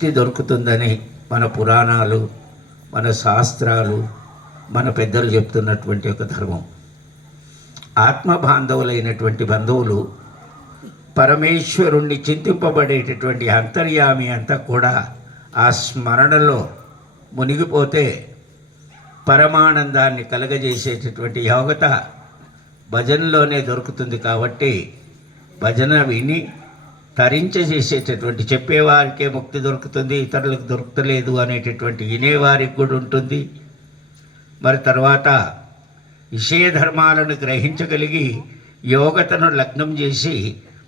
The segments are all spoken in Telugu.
ముక్తి దొరుకుతుందని మన పురాణాలు మన శాస్త్రాలు మన పెద్దలు చెప్తున్నటువంటి ఒక ధర్మం. ఆత్మ బాంధవులైనటువంటి బంధువులు పరమేశ్వరుణ్ణి చింతింపబడేటటువంటి అంతర్యామి అంతా కూడా ఆ స్మరణలో మునిగిపోతే పరమానందాన్ని కలగజేసేటటువంటి యోగత భజనలోనే దొరుకుతుంది కాబట్టి భజన విని తరించేసేటటువంటి చెప్పేవారికే ముక్తి దొరుకుతుంది ఇతరులకు దొరుకుతలేదు అనేటటువంటి వినేవారికి కూడా ఉంటుంది. మరి తర్వాత విషయ ధర్మాలను గ్రహించగలిగి యోగతను లగ్నం చేసి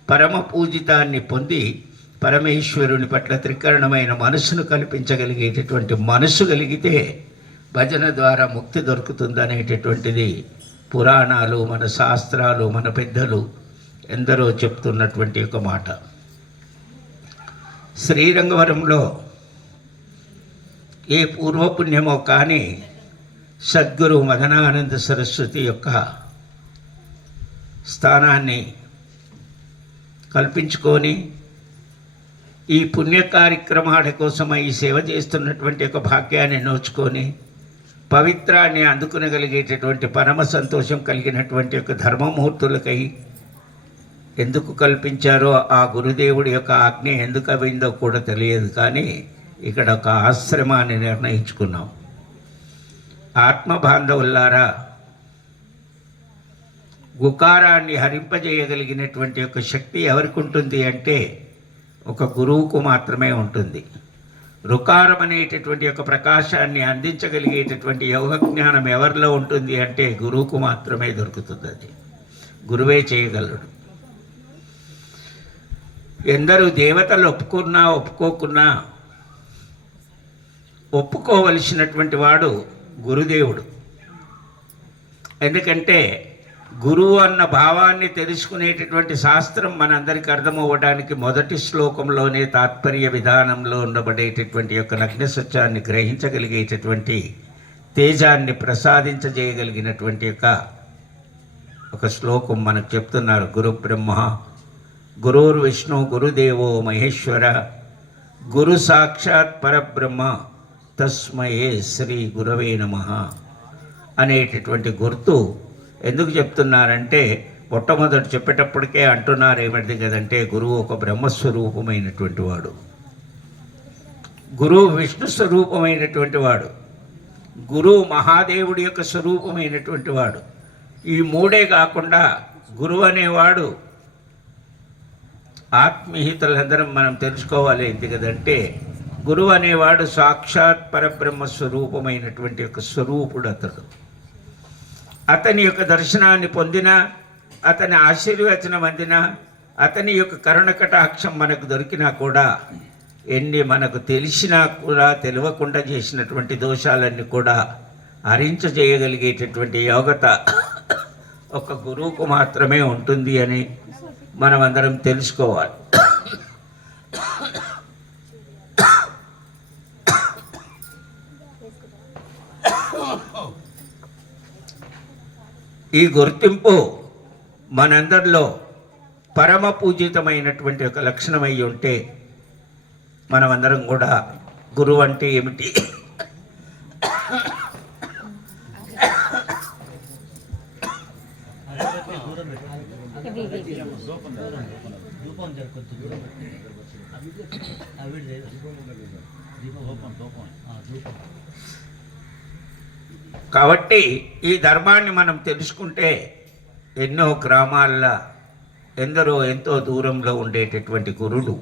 పరమ పూజితాన్ని పొంది పరమేశ్వరుని పట్ల త్రికరణమైన మనసును కల్పించగలిగేటటువంటి మనసు కలిగితే భజన ద్వారా ముక్తి దొరుకుతుంది అనేటటువంటిది పురాణాలు మన శాస్త్రాలు మన పెద్దలు ఎందరో చెప్తున్నటువంటి ఒక మాట. శ్రీరంగవరంలో ఏ పూర్వపుణ్యమో కానీ సద్గురు మదనానంద సరస్వతి యొక్క స్థానాన్ని కల్పించుకొని ఈ పుణ్య కార్యక్రమాల కోసమై ఈ సేవ చేస్తున్నటువంటి ఒక భాగ్యాన్ని నోచుకొని పవిత్రాన్ని అందుకునగలిగేటటువంటి పరమ సంతోషం కలిగినటువంటి ఒక ధర్మమూర్తులకై ఎందుకు కల్పించారో ఆ గురుదేవుడి యొక్క ఆజ్ఞ ఎందుకు అయిందో కూడా తెలియదు కానీ ఇక్కడ ఒక ఆశ్రమాన్ని నిర్ణయించుకున్నాం. ఆత్మ బాంధవులారా గుకారాన్ని హరింపజేయగలిగినటువంటి ఒక శక్తి ఎవరికి ఉంటుంది అంటే ఒక గురువుకు మాత్రమే ఉంటుంది. రుకారం అనేటటువంటి ఒక ప్రకాశాన్ని అందించగలిగేటటువంటి యోగ జ్ఞానం ఎవరిలో ఉంటుంది అంటే గురువుకు మాత్రమే దొరుకుతుంది అది. గురువే చేయగలడు. ఎందరూ దేవతలు ఒప్పుకున్నా ఒప్పుకోకున్నా ఒప్పుకోవలసినటువంటి వాడు గురుదేవుడు. ఎందుకంటే గురువు అన్న భావాన్ని తెలుసుకునేటటువంటి శాస్త్రం మనందరికీ అర్థమవ్వడానికి మొదటి శ్లోకంలోనే తాత్పర్య విధానంలో ఉండబడేటటువంటి యొక్క నగ్న సత్యాన్ని గ్రహించగలిగేటటువంటి తేజాన్ని ప్రసాదించజేయగలిగినటువంటి యొక్క ఒక శ్లోకం మనకు చెప్తున్నారు. గురు బ్రహ్మ గురుర్విష్ణు గురుదేవో మహేశ్వర గురు సాక్షాత్ పరబ్రహ్మ తస్మయే శ్రీ గురవే నమ అనేటటువంటి గుర్తు ఎందుకు చెప్తున్నారంటే మొట్టమొదటి చెప్పేటప్పటికే అంటున్నారు ఏమిటి కదంటే గురువు ఒక బ్రహ్మస్వరూపమైనటువంటి వాడు. గురువు విష్ణు స్వరూపమైనటువంటి వాడు. గురువు మహాదేవుడి యొక్క స్వరూపమైనటువంటి వాడు. ఈ మూడే కాకుండా గురువు అనేవాడు ఆత్మీహితులందరం మనం తెలుసుకోవాలి ఏంటి కదంటే గురువు అనేవాడు సాక్షాత్ పరబ్రహ్మ స్వరూపమైనటువంటి యొక్క స్వరూపుడు అతడు. అతని యొక్క దర్శనాన్ని పొందిన అతని ఆశీర్వచనం అందిన అతని యొక్క కరుణ కటాక్షం మనకు దొరికినా కూడా ఎన్ని మనకు తెలిసినా కూడా తెలియకుండా చేసినటువంటి దోషాలన్నీ కూడా హరించజేయగలిగేటటువంటి యోగత ఒక గురువుకు మాత్రమే ఉంటుంది అని మనం అందరం తెలుసుకోవాలి. ఈ గుర్తింపు మనందరిలో పరమ పూజితమైనటువంటి ఒక లక్షణమై ఉంటే మనమందరం కూడా గురువు అంటే ఏమిటి? ధూపం జరుపుతుంది దూరం అవి దీపం ధూపం ధూపం కాబట్టి ఈ ధర్మాన్ని మనం తెలుసుకుంటే ఎన్నో గ్రామాల్లో ఎందరో ఎంతో దూరంలో ఉండేటటువంటి గురులు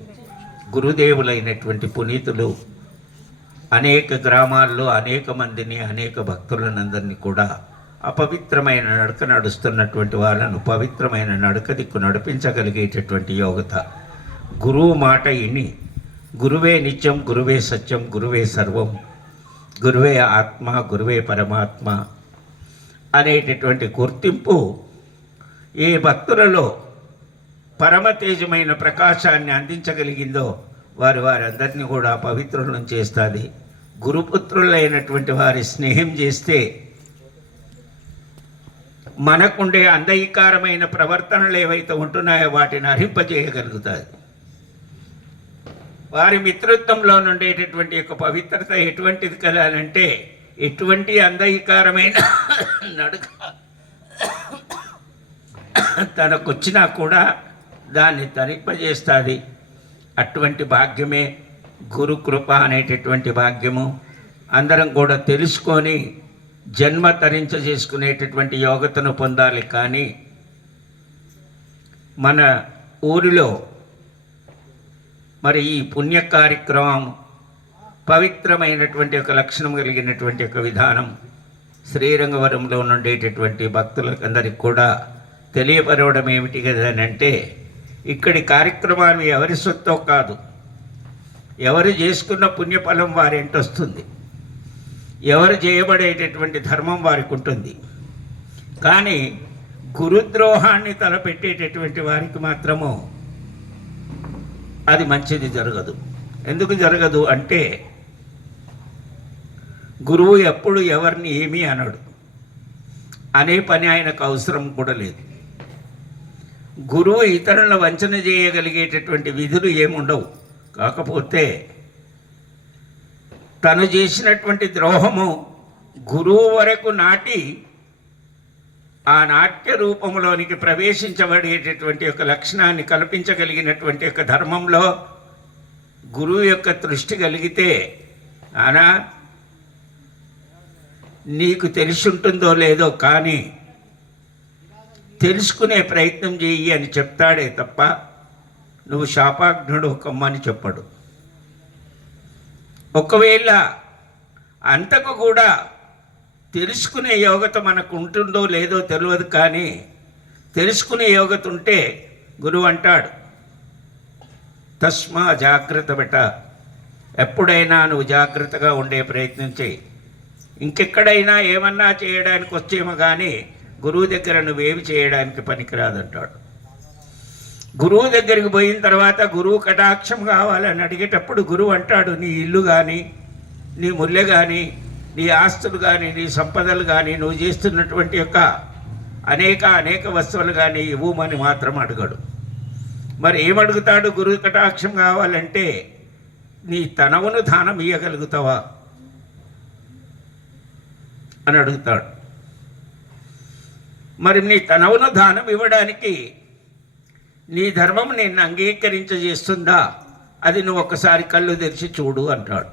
గురుదేవులైనటువంటి పునీతులు అనేక గ్రామాల్లో అనేక మందిని అనేక భక్తులనందరినీ కూడా అపవిత్రమైన నడక నడుస్తున్నటువంటి వాళ్ళను పవిత్రమైన నడక దిక్కు నడిపించగలిగేటటువంటి యోగత గురువు మాట ఇని గురువే నిత్యం గురువే సత్యం గురువే సర్వం గురువే ఆత్మ గురువే పరమాత్మ అనేటటువంటి గుర్తింపు ఏ భక్తులలో పరమతేజమైన ప్రకాశాన్ని అందించగలిగిందో వారు వారందరినీ కూడా పవిత్రులను చేస్తుంది. గురుపుత్రులైనటువంటి వారి స్నేహం చేస్తే మనకుండే అందయికారమైన ప్రవర్తనలు ఏవైతే ఉంటున్నాయో వాటిని అర్హింపజేయగలుగుతాయి వారి మిత్రత్వంలో నుండేటటువంటి యొక్క పవిత్రత ఎటువంటిది కలాలంటే ఎటువంటి అందీకారమైన నడుక తనకొచ్చినా కూడా దాన్ని తరింపజేస్తుంది. అటువంటి భాగ్యమే గురుకృప అనేటటువంటి భాగ్యము. అందరం కూడా తెలుసుకొని జన్మ తరించ చేసుకునేటటువంటి యోగతను పొందాలి. కానీ మన ఊరిలో మరి ఈ పుణ్య కార్యక్రమం పవిత్రమైనటువంటి ఒక లక్షణం కలిగినటువంటి ఒక విధానం శ్రీరంగవరంలో ఉండేటటువంటి భక్తులందరికీ కూడా తెలియపరవడం ఏమిటి కదనంటే ఇక్కడి కార్యక్రమాలు ఎవరి సొత్తో కాదు. ఎవరు చేసుకున్న పుణ్యఫలం వారేంటొస్తుంది ఎవరు చేయబడేటటువంటి ధర్మం వారికి ఉంటుంది. కానీ గురుద్రోహాన్ని తలపెట్టేటటువంటి వారికి మాత్రము అది మంచిది జరగదు. ఎందుకు జరగదు అంటే గురువు ఎప్పుడు ఎవరిని ఏమీ అనడు. అనే పని ఆయనకు అవసరం కూడా లేదు. గురువు ఇతరులను వంచన చేయగలిగేటటువంటి విధులు ఏముండవు. కాకపోతే తను చేసినటువంటి ద్రోహము గురువు వరకు నాటి ఆ నాట్య రూపంలోనికి ప్రవేశించబడేటటువంటి యొక్క లక్షణాన్ని కల్పించగలిగినటువంటి యొక్క ధర్మంలో గురువు యొక్క దృష్టి కలిగితే అనా నీకు తెలిసి ఉంటుందో లేదో కానీ తెలుసుకునే ప్రయత్నం చెయ్యి అని చెప్తాడే తప్ప నువ్వు శాపాగ్నుడు కమ్మని చెప్పడు. ఒకవేళ అంతకు కూడా తెలుసుకునే యోగత మనకు ఉంటుందో లేదో తెలియదు కానీ తెలుసుకునే యోగత ఉంటే గురువు అంటాడు తస్మా జాగ్రత్త బెట ఎప్పుడైనా నువ్వు జాగ్రత్తగా ఉండే ప్రయత్నం చేయి. ఇంకెక్కడైనా ఏమన్నా చేయడానికి వచ్చేమో కానీ గురువు దగ్గర నువ్వేమి చేయడానికి పనికిరాదంటాడు. గురువు దగ్గరికి పోయిన తర్వాత గురువు కటాక్షం కావాలని అడిగేటప్పుడు గురువు అంటాడు నీ ఇల్లు కానీ నీ ముల్లె కానీ నీ ఆస్తులు కానీ నీ సంపదలు కానీ నువ్వు చేస్తున్నటువంటి యొక్క అనేక అనేక వస్తువులు కానీ ఇవ్వమని మాత్రం అడగడు. మరి ఏమడుగుతాడు గురువు కటాక్షం కావాలంటే నీ తనవును దానం ఇయ్యగలుగుతావా? అని అడుగుతాడు. మరి నీ తనవును దానం ఇవ్వడానికి నీ ధర్మం నిన్ను అంగీకరించజేస్తుందా? అది నువ్వు ఒకసారి కళ్ళు తెరిచి చూడు అంటాడు.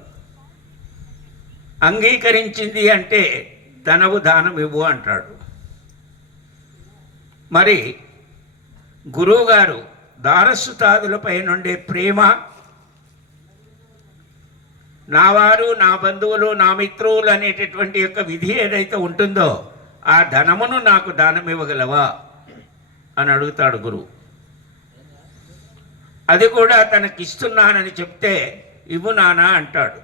అంగీకరించింది అంటే తనవు దానం ఇవ్వు అంటాడు. మరి గురువుగారు దారస్సుతాదులపై నుండే ప్రేమ నా వారు నా బంధువులు నా మిత్రువులు అనేటటువంటి యొక్క విధి ఏదైతే ఉంటుందో ఆ ధనమును నాకు దానం ఇవ్వగలవా అని అడుగుతాడు గురువు. అది కూడా తనకిస్తున్నానని చెప్తే ఇవ్వు నానా అంటాడు.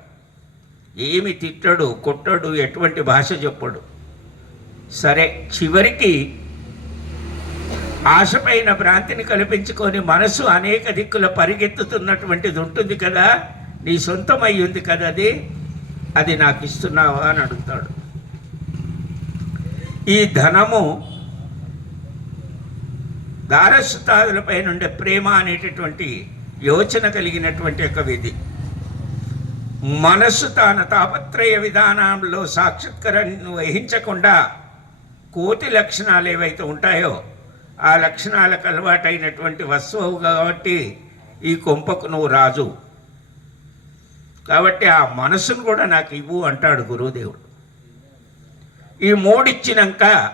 ఏమి తిట్టడు కొట్టడు ఎటువంటి భాష చెప్పడు. సరే చివరికి ఆశపైన భ్రాంతిని కల్పించుకొని మనసు అనేక దిక్కుల పరిగెత్తుతున్నటువంటిది ఉంటుంది కదా నీ సొంతమై ఉంది కదా అది అది నాకు ఇస్తున్నావా అని అడుగుతాడు. ఈ ధనము దారసుతాదులపై నుండే ప్రేమ అనేటటువంటి యోచన కలిగినటువంటి ఒక విధి. మనస్సు తాను తాపత్రయ విధానంలో సాక్షాత్కరణను వహించకుండా కోతి లక్షణాలు ఏవైతే ఉంటాయో ఆ లక్షణాలకు అలవాటైనటువంటి వస్తువు కాబట్టి ఈ కొంపకు నువ్వు రాజు. కాబట్టి ఆ మనసును కూడా నాకు ఇవ్వు అంటాడు గురుదేవుడు. ఈ మూడిచ్చినాక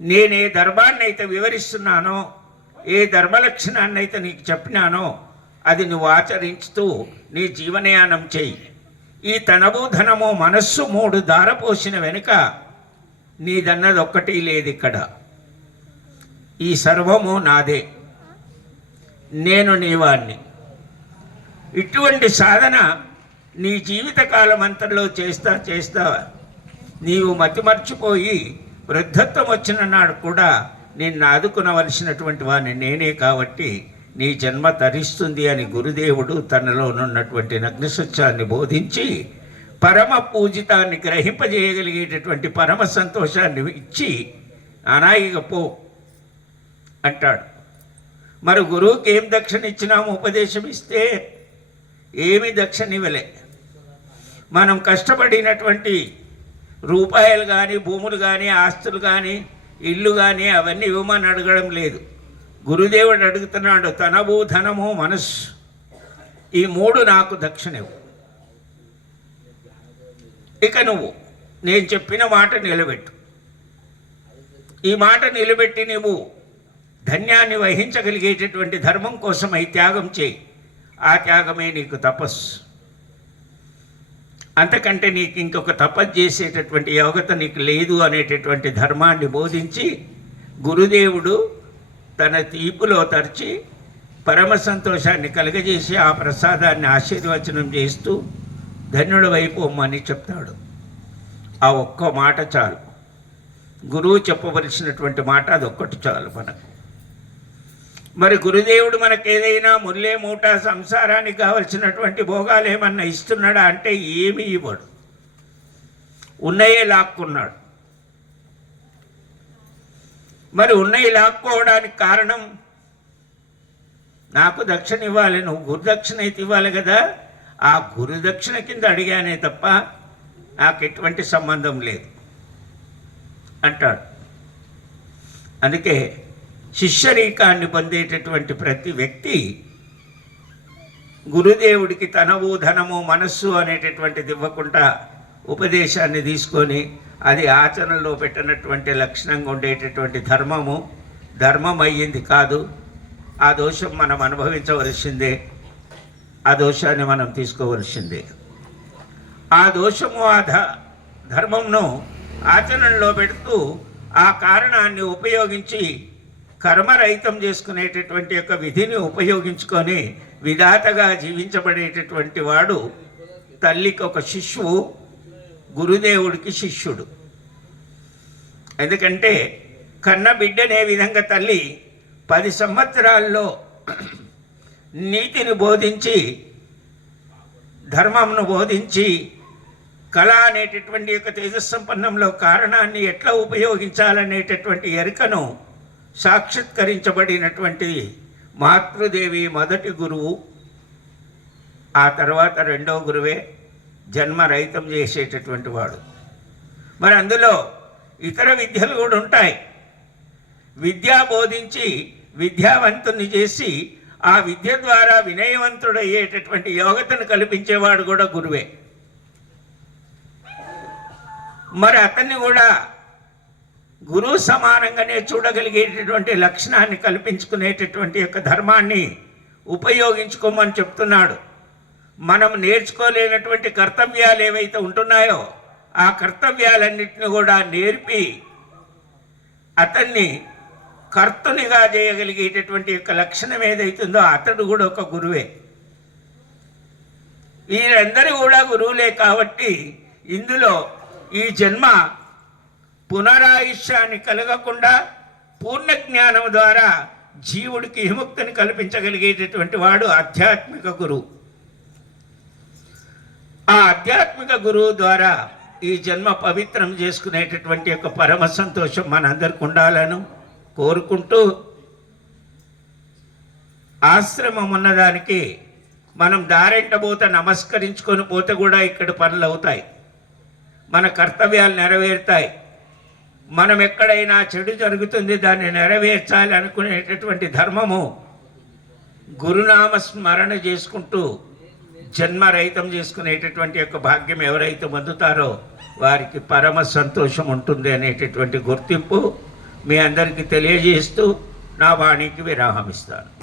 నేను ఏ ధర్మాన్ని అయితే వివరిస్తున్నానో ఏ ధర్మలక్షణాన్ని అయితే నీకు చెప్పినానో అది నువ్వు ఆచరించుతూ నీ జీవనయానం చెయ్యి ఈ తనవు ధనము మనస్సు మూడు దారపోసిన వెనుక నీదన్నది ఒక్కటి లేదు ఇక్కడ. ఈ సర్వము నాదే. నేను నీవాణ్ణి. ఇటువంటి సాధన నీ జీవితకాలం అంతలో చేస్తా చేస్తా నీవు మతిమర్చిపోయి వృద్ధత్వం వచ్చిన నాడు కూడా నిన్ను ఆదుకునవలసినటువంటి వాడిని నేనే కాబట్టి నీ జన్మ తరిస్తుంది అని గురుదేవుడు తనలోనున్నటువంటి నగ్నసత్యాన్ని బోధించి పరమ పూజితాన్ని గ్రహింపజేయగలిగేటటువంటి పరమ సంతోషాన్ని ఇచ్చి అనాయిగ పో అంటాడు. మరి గురువుకి ఏం దక్షిణ ఇచ్చినాము ఉపదేశం ఇస్తే ఏమి దక్షిణ ఇవ్వలే మనం కష్టపడినటువంటి రూపాయలు కానీ భూములు కానీ ఆస్తులు కానీ ఇల్లు కానీ అవన్నీ ఇవ్వమని అడగడం లేదు. గురుదేవుడు అడుగుతున్నాడు తనవు ధనము మనస్సు. ఈ మూడు నాకు దక్షిణవు ఇక నువ్వు నేను చెప్పిన మాట నిలబెట్టు. ఈ మాట నిలబెట్టి నువ్వు ధన్యాన్ని వహించగలిగేటటువంటి ధర్మం కోసమై త్యాగం చేయి. ఆ త్యాగమే నీకు తపస్సు. అంతకంటే నీకు ఇంకొక తపస్సు చేసేటటువంటి యోగత నీకు లేదు అనేటటువంటి ధర్మాన్ని బోధించి గురుదేవుడు తన తీపులో తరిచి పరమ సంతోషాన్ని కలుగజేసి ఆ ప్రసాదాన్ని ఆశీర్వచనం చేస్తూ ధన్యుల వైపు అని చెప్తాడు. ఆ ఒక్క మాట చాలు. గురువు చెప్పవలసినటువంటి మాట అదొక్కటి చాలు మనకు. మరి గురుదేవుడు మనకేదైనా ఏదైనా ముల్లే మూట సంసారానికి కావలసినటువంటి భోగాలు ఏమన్నా ఇస్తున్నాడా అంటే ఏమి ఇవ్వడు. ఉన్నయే లాక్కున్నాడు. మరి ఉన్నయి లాక్కోవడానికి కారణం? నాకు దక్షిణ ఇవ్వాలి నువ్వు గురుదక్షిణ అయితే ఇవ్వాలి కదా. ఆ గురుదక్షిణ కింద అడిగానే తప్ప నాకు ఎటువంటి సంబంధం లేదు. అంటాడు. అందుకే శిష్యరీకాన్ని పొందేటటువంటి ప్రతి వ్యక్తి గురుదేవుడికి తనవు ధనము మనస్సు అనేటటువంటిది ఇవ్వకుండా ఉపదేశాన్ని తీసుకొని అది ఆచరణలో పెట్టినటువంటి లక్షణంగా ఉండేటటువంటి ధర్మము ధర్మం అయ్యింది కాదు. ఆ దోషం మనం అనుభవించవలసిందే. ఆ దోషాన్ని మనం తీసుకోవలసిందే. ఆ దోషము ఆ ధ ధర్మంను ఆచరణలో పెడుతూ ఆ కారణాన్ని ఉపయోగించి కర్మరహితం చేసుకునేటటువంటి యొక్క విధిని ఉపయోగించుకొని విధాతగా జీవించబడేటటువంటి వాడు తల్లికి ఒక శిష్యువు గురుదేవుడికి శిష్యుడు. ఎందుకంటే కన్న బిడ్డనే విధంగా తల్లి పది సంవత్సరాల్లో నీతిని బోధించి ధర్మంను బోధించి కళ అనేటటువంటి యొక్క తేజస్సంపన్నంలో కారణాన్ని ఎట్లా ఉపయోగించాలనేటటువంటి ఎరుకను సాక్షాత్కరించబడినటువంటి మాతృదేవి మొదటి గురువు ఆ తర్వాత రెండో గురువే జన్మ రహితం చేసేటటువంటి వాడు. మరి అందులో ఇతర విద్యలు కూడా ఉంటాయి. విద్యా బోధించి విద్యావంతుని చేసి ఆ విద్య ద్వారా వినయవంతుడయ్యేటటువంటి యోగతను కల్పించేవాడు కూడా గురువే. మరి అతన్ని కూడా గురువు సమానంగానే చూడగలిగేటటువంటి లక్షణాన్ని కల్పించుకునేటటువంటి యొక్క ధర్మాన్ని ఉపయోగించుకోమని చెప్తున్నాడు. మనం నేర్చుకోలేనటువంటి కర్తవ్యాలు ఏవైతే ఉంటున్నాయో ఆ కర్తవ్యాలన్నింటినీ కూడా నేర్పి అతన్ని కర్తునిగా చేయగలిగేటటువంటి యొక్క లక్షణం ఏదైతుందో అతడు కూడా ఒక గురువే. వీరందరూ కూడా గురువులే కాబట్టి ఇందులో ఈ జన్మ పునరాయుష్యాన్ని కలగకుండా పూర్ణ జ్ఞానం ద్వారా జీవుడికి విముక్తిని కల్పించగలిగేటటువంటి వాడు ఆధ్యాత్మిక గురువు ఆ ఆధ్యాత్మిక గురువు ద్వారా ఈ జన్మ పవిత్రం చేసుకునేటటువంటి యొక్క పరమ సంతోషం మనందరికి ఉండాలను కోరుకుంటూ ఆశ్రమం ఉన్నదానికి మనం దారెంటబోత నమస్కరించుకొని పోతే కూడా ఇక్కడ పనులు అవుతాయి. మన కర్తవ్యాలు నెరవేరుతాయి. మనం ఎక్కడైనా చెడు జరుగుతుంది దాన్ని నెరవేర్చాలి అనుకునేటటువంటి ధర్మము గురునామ స్మరణ చేసుకుంటూ జన్మరహితం చేసుకునేటటువంటి యొక్క భాగ్యం ఎవరైతే పొందుతారో వారికి పరమ సంతోషం ఉంటుంది అనేటటువంటి గుర్తింపు మీ అందరికీ తెలియజేస్తూ నా వాణికి విరాహమిస్తాను